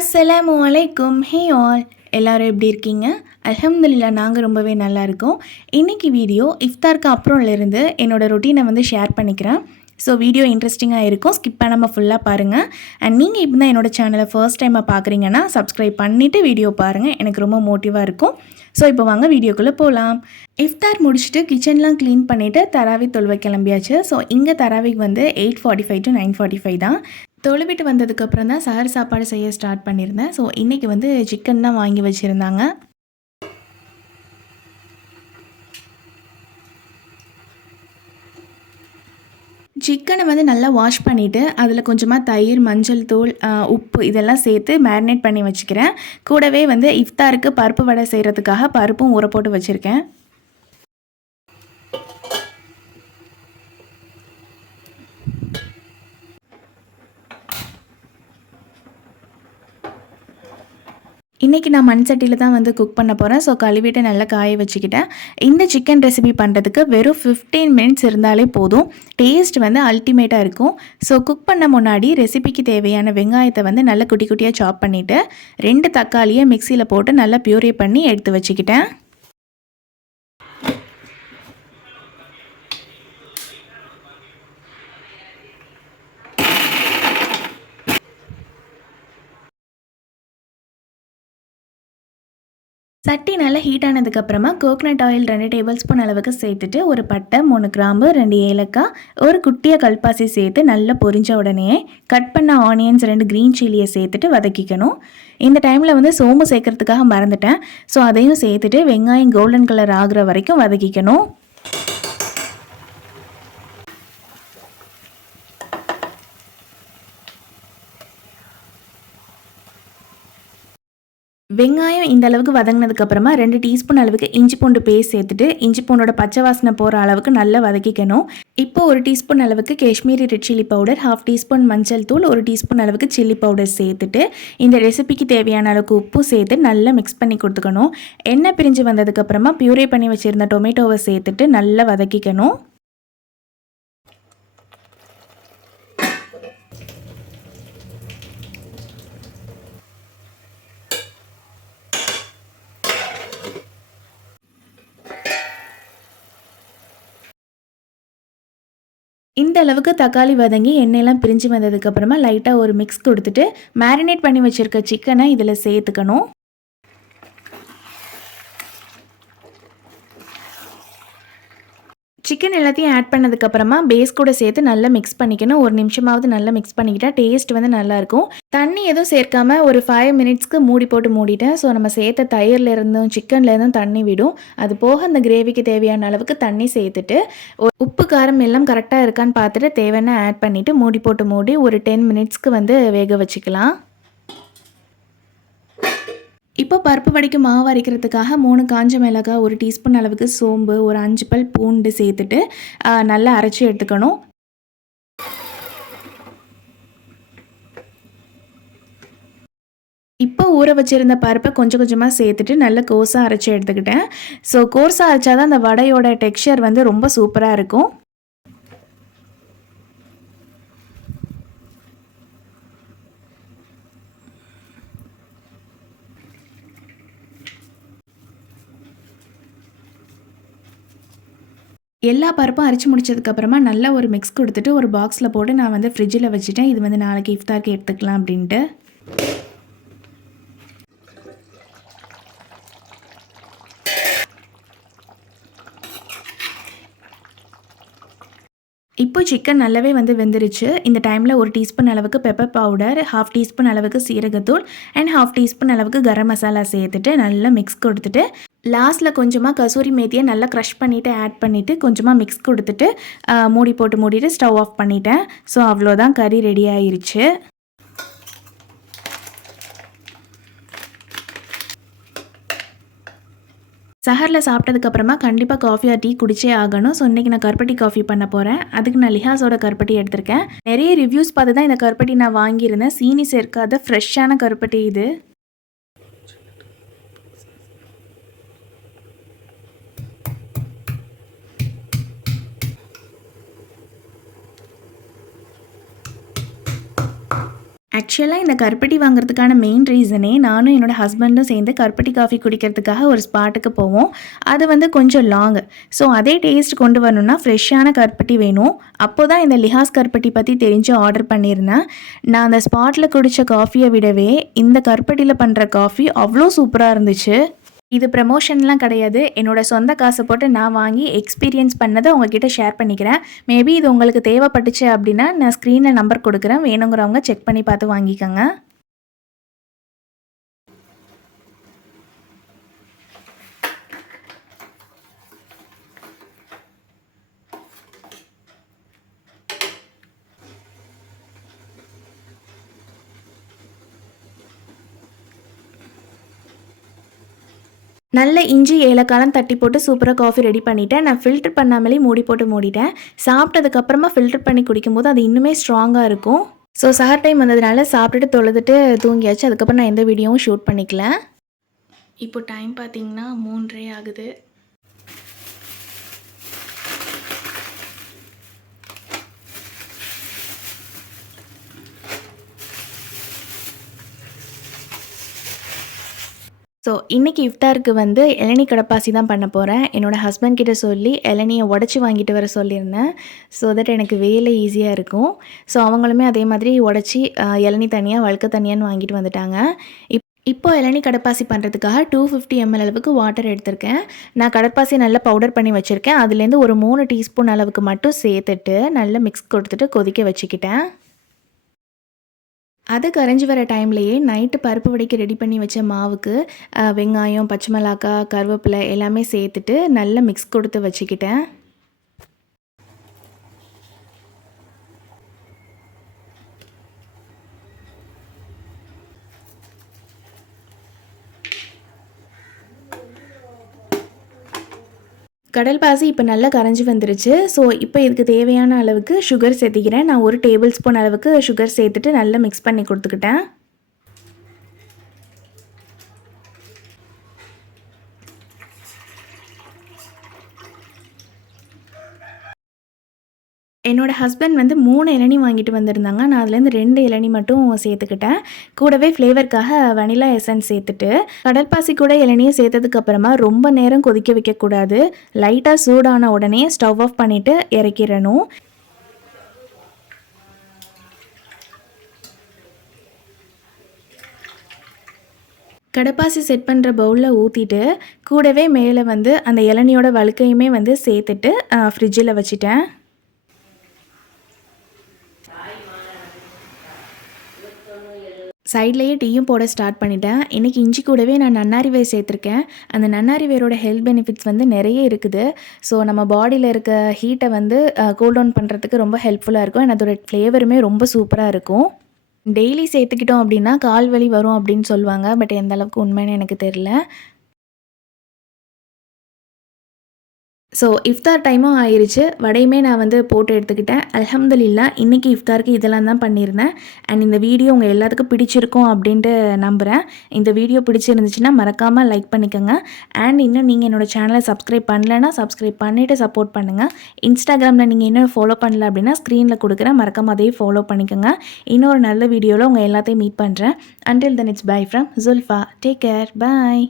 அஸ்ஸலாமு அலைக்கும். Hey all, எல்லோரும் எப்படி இருக்கீங்க? அல்ஹம்துலில்லாஹ் நாங்கள் ரொம்பவே நல்லா இருக்கோம். இன்றைக்கி வீடியோ இஃப்தாருக்கு அப்புறம்லேருந்து என்னோடய ரொட்டீனை வந்து ஷேர் பண்ணிக்கிறேன். ஸோ வீடியோ இன்ட்ரெஸ்டிங்காக இருக்கும், ஸ்கிப் பண்ணாமல் ஃபுல்லாக பாருங்கள். அண்ட் நீங்கள் இப்போ தான் என்னோடய சேனலை ஃபர்ஸ்ட் டைமாக பார்க்குறீங்கன்னா சப்ஸ்கிரைப் பண்ணிவிட்டு வீடியோ பாருங்கள், எனக்கு ரொம்ப மோட்டிவாக இருக்கும். ஸோ இப்போ வாங்க வீடியோக்குள்ளே போகலாம். இஃப்தார் முடிச்சுட்டு கிச்சன்லாம் க்ளீன் பண்ணிவிட்டு தராவி தொழுவை கிளம்பியாச்சு. ஸோ இங்கே தராவிக்கு வந்து 8:45 to 9:45 தான். தொழுவிட்டு வந்ததுக்கப்புறம் தான் சஹர் சாப்பாடு செய்ய ஸ்டார்ட் பண்ணியிருந்தேன். ஸோ இன்றைக்கி வந்து சிக்கன் தான் வாங்கி வச்சுருந்தாங்க. சிக்கனை வந்து நல்லா வாஷ் பண்ணிவிட்டு அதில் கொஞ்சமாக தயிர், மஞ்சள் தூள், உப்பு இதெல்லாம் சேர்த்து மேரினேட் பண்ணி வச்சுக்கிறேன். கூடவே வந்து இஃப்தாருக்கு பருப்பு வடை செய்கிறதுக்காக பருப்பும் ஊற போட்டு வச்சுருக்கேன். இன்றைக்கி நான் மண் சட்டியில் தான் வந்து குக் பண்ண போகிறேன். ஸோ கழுவிட்டு நல்லா காய வச்சுக்கிட்டேன். இந்த சிக்கன் ரெசிபி பண்ணுறதுக்கு வெறும் 15 மினிட்ஸ் இருந்தாலே போதும். டேஸ்ட் வந்து அல்டிமேட்டாக இருக்கும். ஸோ குக் பண்ண முன்னாடி ரெசிபிக்கு தேவையான வெங்காயத்தை வந்து நல்லா குட்டி குட்டியாக சாப் பண்ணிவிட்டு 2 தக்காளியை மிக்சியில் போட்டு நல்லா பியூரே பண்ணி எடுத்து வச்சுக்கிட்டேன். சட்டி நல்லா ஹீட் ஆனதுக்கப்புறமா கோகனட் ஆயில் 2 டேபிள் ஸ்பூன் அளவுக்கு சேர்த்துட்டு ஒரு பட்டை, 3 கிராம்பு, 2 ஏலக்காய், ஒரு குட்டியாக கல்பாசி சேர்த்து நல்லா பொரிஞ்ச உடனே கட் பண்ண ஆனியன்ஸ், 2 க்ரீன் சில்லியை சேர்த்துட்டு வதக்கிக்கணும். இந்த டைமில் வந்து சோம்பு சேர்க்கறதுக்காக மறந்துட்டேன். ஸோ அதையும் சேர்த்துட்டு வெங்காயம் கோல்டன் கலர் ஆகுற வரைக்கும் வதக்கிக்கணும். வெங்காயம் இந்த அளவுக்கு வதங்கினதுக்கப்புறமா 2 டீஸ்பூன் அளவுக்கு இஞ்சி பூண்டு பேஸ்ட் சேர்த்துட்டு இஞ்சி பூண்டோட பச்சை வாசனை போகிற அளவுக்கு நல்லா வதக்கிக்கணும். இப்போ 1 டீஸ்பூன் அளவுக்கு Kashmiri red chilli powder, 1/2 teaspoon மஞ்சள் தூள், 1 டீஸ்பூன் அளவுக்கு சில்லி பவுடர் சேர்த்துட்டு இந்த ரெசிபிக்கு தேவையான அளவுக்கு உப்பு சேர்த்து நல்லா மிக்ஸ் பண்ணி கொடுத்துக்கணும். எண்ணெய் பிரிஞ்சு வந்ததுக்கப்புறமா பியூரே பண்ணி வச்சுருந்த டொமேட்டோவை சேர்த்துட்டு நல்லா வதக்கிக்கணும். இந்த அளவுக்கு தக்காளி வதங்கி எண்ணெயெல்லாம் பிரிஞ்சு வந்ததுக்கப்புறமா லைட்டாக ஒரு மிக்ஸ் கொடுத்துட்டு மேரினேட் பண்ணி வச்சுருக்க சிக்கனை இதில் சேர்த்துக்கணும். சிக்கன் எல்லாத்தையும் ஆட் பண்ணதுக்கப்புறமா பேஸ் கூட சேர்த்து நல்லா மிக்ஸ் பண்ணிக்கணும். 1 நிமிஷமாவது நல்லா மிக்ஸ் பண்ணிக்கிட்டால் டேஸ்ட் வந்து நல்லாயிருக்கும். தண்ணி எதுவும் சேர்க்காம ஒரு 5 மினிட்ஸ்க்கு மூடி போட்டு மூடிட்டேன். ஸோ நம்ம சேர்த்த தயிர்லேருந்தும் சிக்கன்லேருந்தும் தண்ணி விடும். அது போக அந்த கிரேவிக்கு தேவையான அளவுக்கு தண்ணி சேர்த்துட்டு உப்பு காரம் எல்லாம் கரெக்டாக இருக்கான்னு பார்த்துட்டு தேவையான ஆட் பண்ணிவிட்டு மூடி போட்டு மூடி ஒரு 10 மினிட்ஸ்க்கு வந்து வேக வச்சுக்கலாம். இப்போ பருப்பு வடைக்கு மாவு அரைக்கிறதுக்காக 3 காஞ்ச மிளகாய், 1 டீஸ்பூன் அளவுக்கு சோம்பு, ஒரு 5 பல் பூண்டு சேர்த்துட்டு நல்லா அரைச்சி எடுத்துக்கணும். இப்போ ஊற வச்சுருந்த பருப்பை கொஞ்சம் கொஞ்சமாக சேர்த்துட்டு நல்லா கோஸாக அரைச்சி எடுத்துக்கிட்டேன். ஸோ கோஸாக அரைச்சா தான் அந்த வடையோட டெக்ஸ்சர் வந்து ரொம்ப சூப்பராக இருக்கும். எல்லா பருப்பும் அரைச்சி முடிச்சதுக்கப்புறமா நல்லா ஒரு மிக்ஸ் கொடுத்துட்டு ஒரு பாக்ஸில் போட்டு நான் வந்து ஃப்ரிட்ஜில் வச்சுட்டேன். இது வந்து நாளைக்கு இஃப்தாருக்கு எடுத்துக்கலாம் அப்படின்ட்டு. இப்போ சிக்கன் நல்லாவே வந்து வெந்துருச்சு. இந்த டைமில் 1 டீஸ்பூன் அளவுக்கு பெப்பர் பவுடர், 1/2 டீஸ்பூன் அளவுக்கு சீரகத்தூள் அண்ட் 1/2 டீஸ்பூன் அளவுக்கு கரம் மசாலா சேர்த்துட்டு நல்லா மிக்ஸ் கொடுத்துட்டு லாஸ்ட்டில் கொஞ்சமாக கசூரி மேத்தியை நல்லா க்ரஷ் பண்ணிவிட்டு ஆட் பண்ணிவிட்டு கொஞ்சமாக மிக்ஸ் கொடுத்துட்டு மூடி போட்டு மூடிட்டு ஸ்டவ் ஆஃப் பண்ணிட்டேன். ஸோ அவ்வளோதான், கறி ரெடி ஆயிருச்சு. சஹரில் சாப்பிட்டதுக்கப்புறமா கண்டிப்பாக காஃபி ஆர் டீ குடிச்சே ஆகணும். ஸோ இன்றைக்கி நான் கருப்பட்டி காஃபி பண்ண போகிறேன். அதுக்கு நான் லிஹாஸோட கருப்பட்டி எடுத்திருக்கேன். நிறைய ரிவ்யூஸ் பார்த்து தான் இந்த கருப்பட்டி நான் வாங்கியிருந்தேன். சீனி சேர்க்காத ஃப்ரெஷ்ஷான கருப்பட்டி இது. ஆக்சுவலாக இந்த கருப்பட்டி வாங்குறதுக்கான மெயின் ரீசனே நானும் என்னோடய ஹஸ்பண்டும் சேர்ந்து கருப்பட்டி காஃபி குடிக்கிறதுக்காக ஒரு ஸ்பாட்டுக்கு போவோம். அது வந்து கொஞ்சம் லாங். ஸோ அதே டேஸ்ட் கொண்டு வரணும்னா ஃப்ரெஷ்ஷான கருப்பட்டி வேணும். அப்போ தான் இந்த லிஹாஸ் கருப்பட்டி பற்றி தெரிஞ்சு ஆர்டர் பண்ணியிருந்தேன். நான் அந்த ஸ்பாட்டில் குடித்த காஃபியை விடவே இந்த கருப்பட்டியில் பண்ணுற காஃபி அவ்வளோ சூப்பராக இருந்துச்சு. இது ப்ரமோஷன்லாம் கிடையாது. என்னோடய சொந்த காசை போட்டு நான் வாங்கி எக்ஸ்பீரியன்ஸ் பண்ணதை உங்ககிட்ட ஷேர் பண்ணிக்கிறேன். மேபி இது உங்களுக்கு தேவைப்பட்டுச்சு அப்படின்னா நான் ஸ்க்ரீனில் நம்பர் கொடுக்குறேன். வேணுங்கிறவங்க செக் பண்ணி பார்த்து வாங்கிக்கோங்க. நல்ல இஞ்சி ஏலக்காலாம் தட்டி போட்டு சூப்பராக காஃபி ரெடி பண்ணிவிட்டேன். நான் ஃபில்டர் பண்ணாமலே மூடி போட்டு மூடிட்டேன். சாப்பிட்டதுக்கப்புறமா ஃபில்டர் பண்ணி குடிக்கும்போது அது இன்னுமே ஸ்ட்ராங்காக இருக்கும். ஸோ சஹர் டைம் வந்ததுனால சாப்பிட்டுட்டு தொழுதுட்டு தூங்கியாச்சு. அதுக்கப்புறம் நான் எந்த வீடியோவும் ஷூட் பண்ணிக்கல. இப்போ டைம் பார்த்திங்கன்னா 3:30 ஆகுது. ஸோ இன்றைக்கி இஃப்தாருக்கு வந்து இளநீ கடப்பாசி தான் பண்ண போகிறேன். என்னோடய ஹஸ்பண்ட் கிட்ட சொல்லி இளநியை உடச்சி வாங்கிட்டு வர சொல்லியிருந்தேன். ஸோ தட் எனக்கு வேலை ஈஸியாக இருக்கும். ஸோ அவங்களுமே அதே மாதிரி உடச்சி இளநீ தனியாக வழுக்க தனியான்னு வாங்கிட்டு வந்துட்டாங்க. இப்போ இளநீ கடப்பாசி பண்ணுறதுக்காக 250 ml அளவுக்கு வாட்டர் எடுத்திருக்கேன். நான் கடப்பாசி நல்லா பவுடர் பண்ணி வச்சுருக்கேன். அதுலேருந்து ஒரு 3 டீஸ்பூன் அளவுக்கு மட்டும் சேர்த்துட்டு நல்லா மிக்ஸ் கொடுத்துட்டு கொதிக்க வச்சுக்கிட்டேன். அது கரைஞ்சி வர டைம்லேயே நைட்டு பருப்பு வடைக்கு ரெடி பண்ணி வச்ச மாவுக்கு வெங்காயம், பச்சை மிளகாய், கருவேப்பிலை எல்லாமே சேர்த்துட்டு நல்லா மிக்ஸ் கொடுத்து வச்சுக்கிட்டேன். கடல் பாசி இப்போ நல்லா கரைஞ்சி வந்துருச்சு. ஸோ இப்போ இதுக்கு தேவையான அளவுக்கு சுகர் சேர்த்திக்கிறேன். நான் 1 டேபிள் ஸ்பூன் அளவுக்கு சுகர் சேர்த்துட்டு நல்லா மிக்ஸ் பண்ணி கொடுத்துக்கிட்டேன். என்னோடய ஹஸ்பண்ட் வந்து 3 இளநீ வாங்கிட்டு வந்திருந்தாங்க. நான் அதுலேருந்து 2 இளநீ மட்டும் சேர்த்துக்கிட்டேன். கூடவே ஃப்ளேவருக்காக வனிலா எசன்ஸ் சேர்த்துட்டு கடல்பாசி கூட இளநியை சேர்த்ததுக்கப்புறமா ரொம்ப நேரம் கொதிக்க வைக்கக்கூடாது. லைட்டாக சூடான உடனே ஸ்டவ் ஆஃப் பண்ணிவிட்டு இறக்கிடணும். கடப்பாசி செட் பண்ணுற பவுலில் ஊற்றிட்டு கூடவே மேலே வந்து அந்த இளநியோட வழுக்கையுமே வந்து சேர்த்துட்டு ஃப்ரிட்ஜில் வச்சுட்டேன். சைட்லேயே டீயும் போட ஸ்டார்ட் பண்ணிட்டேன். இன்றைக்கி இஞ்சி கூடவே நான் நன்னாரி வேர் சேர்த்துருக்கேன். அந்த நன்னாரி வேரோட ஹெல்த் பெனிஃபிட்ஸ் வந்து நிறைய இருக்குது. ஸோ நம்ம பாடியில் இருக்க ஹீட்டை வந்து கூல் டவுன் பண்ணுறதுக்கு ரொம்ப ஹெல்ப்ஃபுல்லாக இருக்கும். அண்ட் அதோட ஃப்ளேவருமே ரொம்ப சூப்பராக இருக்கும். டெய்லி சேர்த்துக்கிட்டோம் அப்படின்னா கால் வலி வரும் அப்படின்னு சொல்லுவாங்க. பட் எந்த அளவுக்கு உண்மைன்னு எனக்கு தெரில. ஸோ இஃப்தார் டைமும் ஆயிடுச்சு. வடையுமே நான் வந்து போட்டு எடுத்துக்கிட்டேன். அல்ஹம்துலில்லாஹ் இன்றைக்கி இஃப்தாருக்கு இதெல்லாம் தான் பண்ணியிருந்தேன். அண்ட் இந்த வீடியோ உங்கள் எல்லாத்துக்கும் பிடிச்சிருக்கும் அப்படின்ட்டு நம்புகிறேன். இந்த வீடியோ பிடிச்சிருந்துச்சுன்னா மறக்காமல் லைக் பண்ணிக்கோங்க. அண்ட் இன்னும் நீங்கள் என்னோடய சேனலை சப்ஸ்கிரைப் பண்ணலைன்னா சப்ஸ்கிரைப் பண்ணிவிட்டு சப்போர்ட் பண்ணுங்கள். இன்ஸ்டாகிராமில் நீங்கள் இன்னும் ஃபாலோ பண்ணல அப்படின்னா ஸ்க்ரீனில் கொடுக்குறேன். மறக்காமல் அதையும் ஃபாலோ பண்ணிக்கோங்க. இன்னொரு நல்ல வீடியோவில் உங்கள் எல்லாத்தையும் மீட் பண்ணுறேன். Until then it's bye from Zulfa. Take care. Bye.